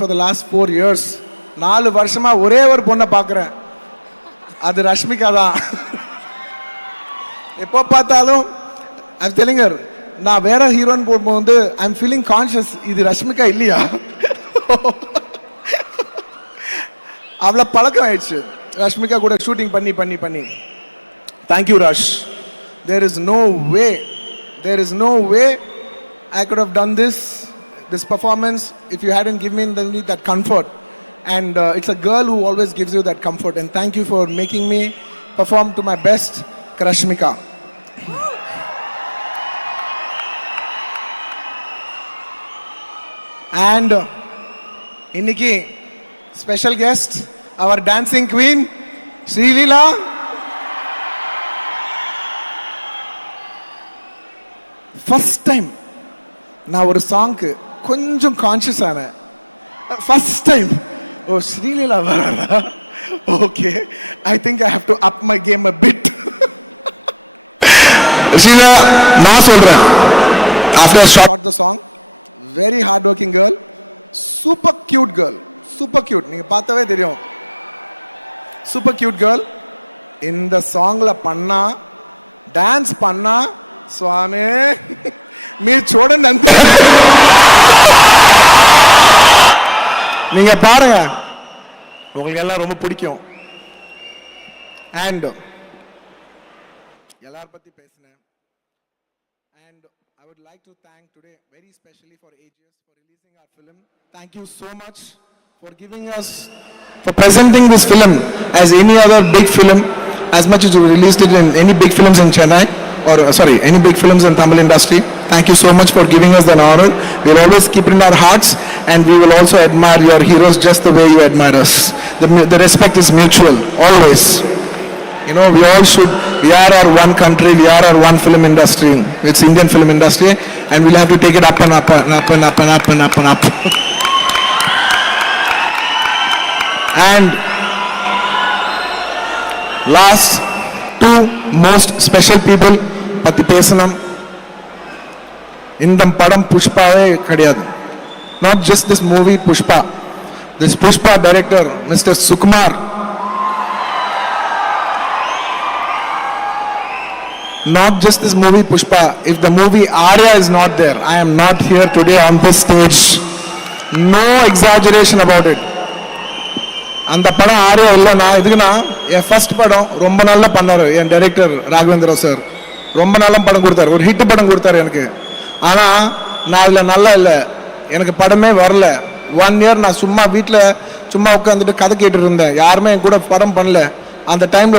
for the last 4 years. 4 வருஷமா ஒரே ஒரு பொண்ணை பார்க்குறேன், அது ரஷ்மிகா தான். எப்போ பார்த்தாலும் ஐம் டெல்லிங் ஹர், நான் வேற ஹீரோயின் போகும்போது ஐம் ஃபீலிங் கான்ஷியஸ், இது ரஷ்மிகா இல்லையா? அவ்வளோ பழக்கம் ஆயிடுச்சு ரஷ்மிகா கூட ஷூட்டிங் பண்ணி பண்ணி பண்ணி. Thank you rush. There is no way I could have done this performance if you hadn't given me that comfort. And it's a girl who always gives you that comfort. And thank you for making me perform to my best, Rashmika. And inniki special guest, our dancing queen, Srilila. First time நான் ஒரு சாங்க்கு கொஞ்சம் கான்ஷியஸ் ஆனேன். First time ஓ ஸ்ரீலீலா வரா, okay, I think I have to up my game a bit. Sreela, நான் சொல்றேன், after short the song, very hard working girl, super cute girl, super cute, நீங்க பார்த்தாவே தெரியும், சூப்பர் கியூட் கேர்ள். இந்த சாங்ல பண்ணா டான்ஸ் பண்ணா స్వామి మీరు చూడండి అంతే, நீங்க பாருங்க, உங்களுக்கு எல்லாம் ரொம்ப பிடிக்கும். அண்ட் எல்லார பத்தி பேசினேன். And I would like to thank today very specially for AGS for releasing our film. Thank you so much for giving us, for presenting this film as any other big film, as much as you released it in any big films in Chennai, or sorry, any big films in Tamil industry. Thank you so much for giving us the honor. We'll always keep it in our hearts, and we will also admire your heroes just the way you admire us. The respect is mutual, always. You know, we all should, we are our one country, we are our one film industry. It's Indian film industry, and we'll have to take it up and up and up and up and up and up and up. And last, two most special people பத்தி பேசணும். இந்த படம் புஷ்பாவே கிடையாது. Not just this movie Pushpa. This Pushpa director, Mr. Sukumar. Not just this movie Pushpa. If the movie Arya is not there, I am not here today on this stage. No exaggeration about it. அந்த படம் ஆரியா இல்லைண்ணா, இதுக்குன்னா என் ஃபர்ஸ்ட் படம் ரொம்ப நல்லா பண்ணார் என் டைரக்டர் ராகவேந்திரா சார். ரொம்ப நல்ல படம் கொடுத்தாரு, ஒரு ஹிட் படம் கொடுத்தாரு எனக்கு. ஆனால் நான் அதில் நல்லா இல்லை, எனக்கு படமே வரல. 1 year நான் சும்மா வீட்டில் சும்மா உட்காந்துட்டு கதை கேட்டுட்டு இருந்தேன், யாருமே என் கூட படம் பண்ணல. அந்த டைமில்